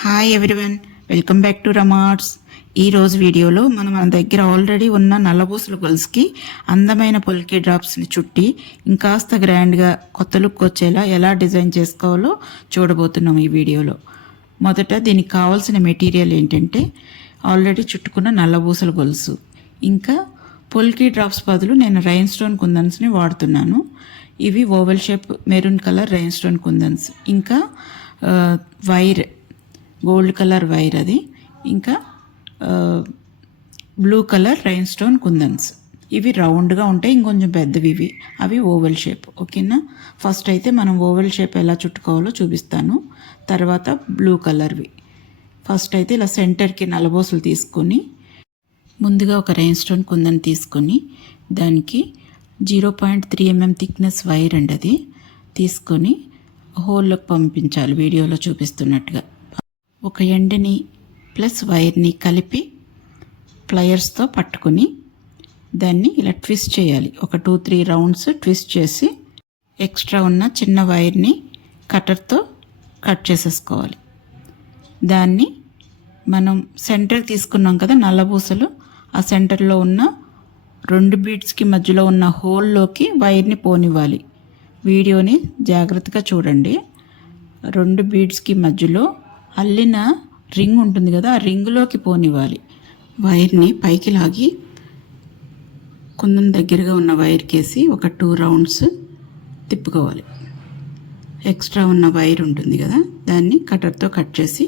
Hi everyone, welcome back to Ramarts. ఈరోజు వీడియోలో మన దగ్గర ఆల్రెడీ ఉన్న నల్లబూసల గొలుసుకి అందమైన పొల్కీ డ్రాప్స్ని చుట్టి ఇంకాస్త గ్రాండ్గా కొత్త లుక్ వచ్చేలా ఎలా డిజైన్ చేసుకోవాలో చూడబోతున్నాం ఈ వీడియోలో. మొదట దీనికి కావాల్సిన మెటీరియల్ ఏంటంటే ఆల్రెడీ చుట్టుకున్న నల్లబూసల గొలుసు, ఇంకా పొల్కీ డ్రాప్స్ బదులు నేను రైన్ స్టోన్ కుందన్స్ని వాడుతున్నాను. ఇవి oval shape maroon colour rhinestone kundans, ఇంకా వైర్ గోల్డ్ కలర్ వైర్, అది ఇంకా blue colour rhinestone kundans. ఇవి రౌండ్గా ఉంటాయి, ఇంకొంచెం పెద్దవి ఇవి, అవి ఓవెల్ షేప్. ఓకేనా, ఫస్ట్ అయితే మనం ఓవెల్ షేప్ ఎలా చుట్టుకోవాలో చూపిస్తాను, తర్వాత బ్లూ కలర్వి. ఫస్ట్ అయితే ఇలా సెంటర్కి నల్లబోసలు తీసుకొని ముందుగా ఒక రైన్ స్టోన్ కుందన్ తీసుకొని దానికి 0.3 mm థిక్నెస్ వైర్ అండి అది తీసుకొని హోల్లోకి పంపించాలి వీడియోలో చూపిస్తున్నట్టుగా. ఒక ఎండ్ని ప్లస్ వైర్ని కలిపి ప్లయర్స్తో పట్టుకుని దాన్ని ఇలా ట్విస్ట్ చేయాలి. ఒక 2-3 రౌండ్స్ ట్విస్ట్ చేసి ఎక్స్ట్రా ఉన్న చిన్న వైర్ని కట్టర్తో కట్ చేసేసుకోవాలి. దాన్ని మనం సెంటర్కి తీసుకున్నాం కదా నల్లబూసలు, ఆ సెంటర్లో ఉన్న 2 బీడ్స్కి మధ్యలో ఉన్న హోల్లోకి వైర్ని పోనివ్వాలి. వీడియోని జాగ్రత్తగా చూడండి. 2 బీడ్స్కి మధ్యలో అల్లిన రింగ్ ఉంటుంది కదా, ఆ రింగులోకి పోనివ్వాలి. వైర్ని పైకి లాగి కుందన్ దగ్గరగా ఉన్న వైర్కేసి ఒక 2 రౌండ్స్ తిప్పుకోవాలి. ఎక్స్ట్రా ఉన్న వైర్ ఉంటుంది కదా, దాన్ని కటర్తో కట్ చేసి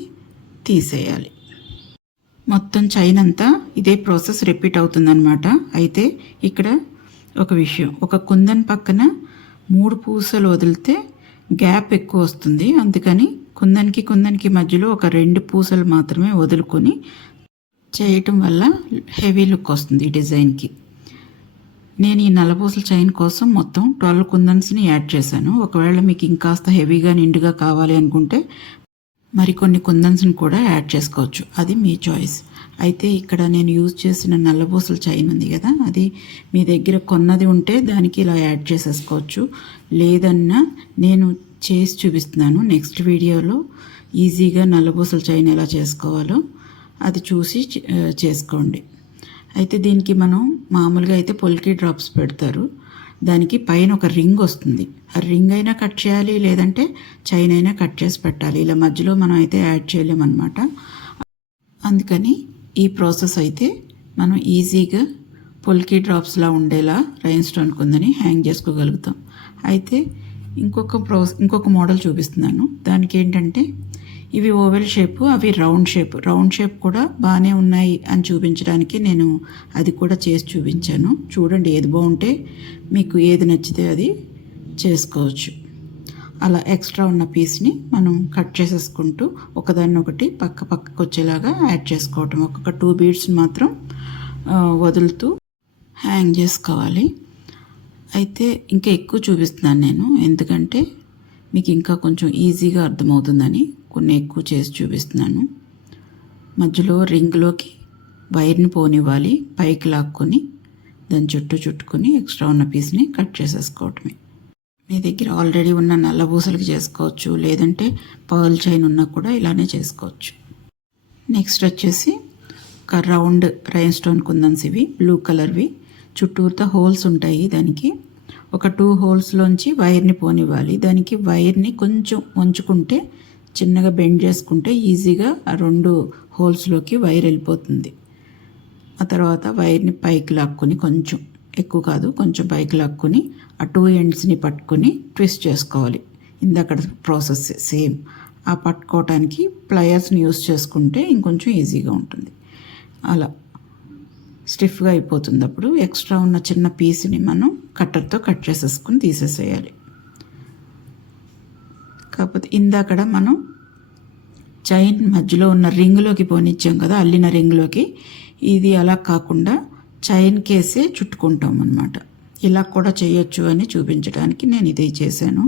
తీసేయాలి. మొత్తం చైన్ అంతా ఇదే ప్రాసెస్ రిపీట్ అవుతుందన్నమాట. అయితే ఇక్కడ ఒక విషయం, ఒక కుందన్ పక్కన 3 పూసలు వదిలితే గ్యాప్ ఎక్కువ వస్తుంది. అందుకని కుందన్కి మధ్యలో ఒక 2 పూసలు మాత్రమే వదులుకొని చేయటం వల్ల హెవీ లుక్ వస్తుంది ఈ డిజైన్కి. నేను ఈ నల్లపూసల చైన్ కోసం మొత్తం 12 కుందన్స్ని యాడ్ చేశాను. ఒకవేళ మీకు ఇంకాస్త హెవీగా నిండుగా కావాలి అనుకుంటే మరికొన్ని కుందన్స్ని కూడా యాడ్ చేసుకోవచ్చు, అది మీ చాయిస్. అయితే ఇక్కడ నేను యూజ్ చేసిన నల్లపూసల చైన్ ఉంది కదా, అది మీ దగ్గర కొన్నది ఉంటే దానికి ఇలా యాడ్ చేసేసుకోవచ్చు. లేదన్నా నేను చేసి చూపిస్తున్నాను నెక్స్ట్ వీడియోలో. ఈజీగా నల్లపూసల చైన్ ఎలా చేసుకోవాలో అది చూసి చేసుకోండి. అయితే దీనికి మనం మామూలుగా అయితే పొల్కీ డ్రాప్స్ పెడతారు, దానికి పైన ఒక రింగ్ వస్తుంది. ఆ రింగ్ అయినా కట్ చేయాలి, లేదంటే చైన్ అయినా కట్ చేసి పెట్టాలి. ఇలా మధ్యలో మనం అయితే యాడ్ చేయలేమన్నమాట. అందుకని ఈ ప్రాసెస్ అయితే మనం ఈజీగా పొల్కీ డ్రాప్స్లా ఉండేలా రైన్ స్టోన్ కుందని హ్యాంగ్ చేసుకోగలుగుతాం. అయితే ఇంకొక మోడల్ చూపిస్తున్నాను. దానికి ఏంటంటే ఇవి ఓవెల్ షేపు, అవి రౌండ్ షేప్ కూడా బాగానే ఉన్నాయి అని చూపించడానికి నేను అది కూడా చేసి చూపించాను. చూడండి, ఏది బాగుంటే మీకు ఏది నచ్చితే అది చేసుకోవచ్చు. అలా ఎక్స్ట్రా ఉన్న పీస్ని మనం కట్ చేసేసుకుంటూ ఒకదాన్ని ఒకటి పక్కకు వచ్చేలాగా యాడ్ చేసుకోవటం. ఒక్కొక్క 2 బీడ్స్ మాత్రం వదులుతూ హ్యాంగ్ చేసుకోవాలి. అయితే ఇంకా ఎక్కువ చూపిస్తున్నాను నేను, ఎందుకంటే మీకు ఇంకా కొంచెం ఈజీగా అర్థమవుతుందని కొన్ని ఎక్కువ చేసి చూపిస్తున్నాను. మధ్యలో రింగ్లోకి వైర్ని పోనివ్వాలి, పైకి లాక్కొని దాని చుట్టుకొని ఎక్స్ట్రా ఉన్న పీస్ని కట్ చేసేసుకోవటమే. మీ దగ్గర ఆల్రెడీ ఉన్న నల్లబూసలకి చేసుకోవచ్చు, లేదంటే పర్ల్ చైన్ ఉన్నా కూడా ఇలానే చేసుకోవచ్చు. నెక్స్ట్ వచ్చేసి ఒక రౌండ్ రైన్ స్టోన్ కుందన్స్, ఇవి బ్లూ కలర్వి. చుట్టూరుతో హోల్స్ ఉంటాయి. దానికి ఒక 2 హోల్స్లోంచి వైర్ని పోనివ్వాలి. దానికి వైర్ని కొంచెం వంచుకుంటే, చిన్నగా బెండ్ చేసుకుంటే ఈజీగా ఆ 2 హోల్స్లోకి వైర్ వెళ్ళిపోతుంది. ఆ తర్వాత వైర్ని పైకి లాక్కొని, కొంచెం ఎక్కువ కాదు, కొంచెం పైకి లాక్కొని ఆ 2 ఎండ్స్ని పట్టుకొని ట్విస్ట్ చేసుకోవాలి. ఇందాక ప్రాసెస్ సేమ్. ఆ పట్టుకోవటానికి ప్లయర్స్ని యూస్ చేసుకుంటే ఇంకొంచెం ఈజీగా ఉంటుంది. అలా స్టిఫ్గా అయిపోతుంది. అప్పుడు ఎక్స్ట్రా ఉన్న చిన్న పీస్ని మనం కట్టర్తో కట్ చేసేసుకుని తీసేసేయాలి. కాకపోతే ఇందాకడ మనం చైన్ మధ్యలో ఉన్న రింగ్లోకి పోనిచ్చాం కదా, అల్లిన రింగ్లోకి, ఇది అలా కాకుండా చైన్ కేసే చుట్టుకుంటాం అన్నమాట. ఇలా కూడా చేయొచ్చు అని చూపించడానికి నేను ఇది చేశాను.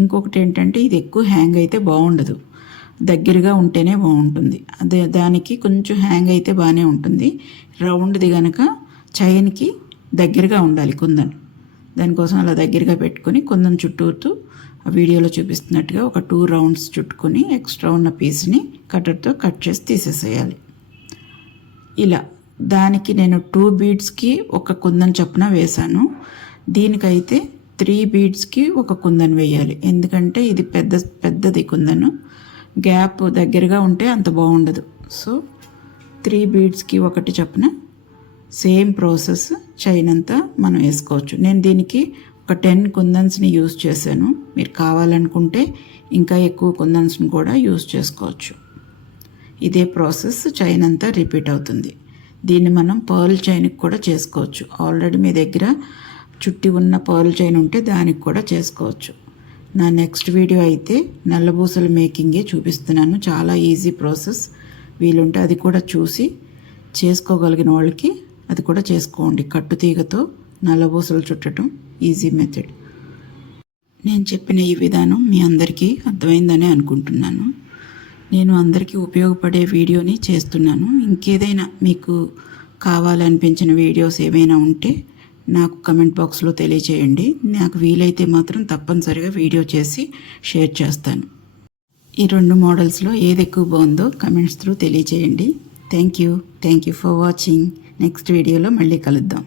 ఇంకొకటి ఏంటంటే ఇది ఎక్కువ హ్యాంగ్ అయితే బాగుండదు, దగ్గరగా ఉంటేనే బాగుంటుంది. అదే దానికి కొంచెం హ్యాంగ్ అయితే బాగానే ఉంటుంది. రౌండ్ది కనుక చైన్కి దగ్గరగా ఉండాలి కుందన్. దానికోసం అలా దగ్గరగా పెట్టుకొని కుందన్ చుట్టూతూ ఆ వీడియోలో చూపిస్తున్నట్టుగా ఒక 2 రౌండ్స్ చుట్టుకొని ఎక్స్ట్రా ఉన్న పీస్ని కట్టర్తో కట్ చేసి తీసేసేయాలి. ఇలా దానికి నేను 2 బీడ్స్కి ఒక కుందన్ చొప్పున వేశాను. దీనికైతే 3 బీడ్స్కి ఒక కుందన్ వేయాలి. ఎందుకంటే ఇది పెద్దది కుందను, గ్యాప్ దగ్గరగా ఉంటే అంత బాగుండదు. సో 3 బీడ్స్కి ఒకటి చొప్పున సేమ్ ప్రాసెస్ చైన్ అంతా మనం వేసుకోవచ్చు. నేను దీనికి ఒక 10 కుందన్స్ని యూజ్ చేశాను. మీరు కావాలనుకుంటే ఇంకా ఎక్కువ కుందన్స్ని కూడా యూజ్ చేసుకోవచ్చు. ఇదే ప్రాసెస్ చైన్ అంతా రిపీట్ అవుతుంది. దీన్ని మనం పర్ల్ చైన్కి కూడా చేసుకోవచ్చు. ఆల్రెడీ మీ దగ్గర చుట్టి ఉన్న పర్ల్ చైన్ ఉంటే దానికి కూడా చేసుకోవచ్చు. నా నెక్స్ట్ వీడియో అయితే నల్లబూసల మేకింగే చూపిస్తున్నాను. చాలా ఈజీ ప్రాసెస్. వీలుంటే అది కూడా చూసి చేసుకోగలిగిన వాళ్ళకి అది కూడా చేసుకోండి. కట్టుతీగతో నల్లబూసలు చుట్టడం ఈజీ మెథడ్. నేను చెప్పిన ఈ విధానం మీ అందరికీ అర్థమైందని అనుకుంటున్నాను. నేను అందరికీ ఉపయోగపడే వీడియోని చేస్తున్నాను. ఇంకేదైనా మీకు కావాలనిపించిన వీడియోస్ ఏమైనా ఉంటే నాకు కమెంట్ బాక్స్లో తెలియచేయండి. నాకు వీలైతే మాత్రం తప్పనిసరిగా వీడియో చేసి షేర్ చేస్తాను. ఈ 2 మోడల్స్లో ఏది ఎక్కువ బాగుందో కమెంట్స్ త్రూ తెలియచేయండి. Thank you for watching. Next వీడియోలో మళ్ళీ కలుద్దాం.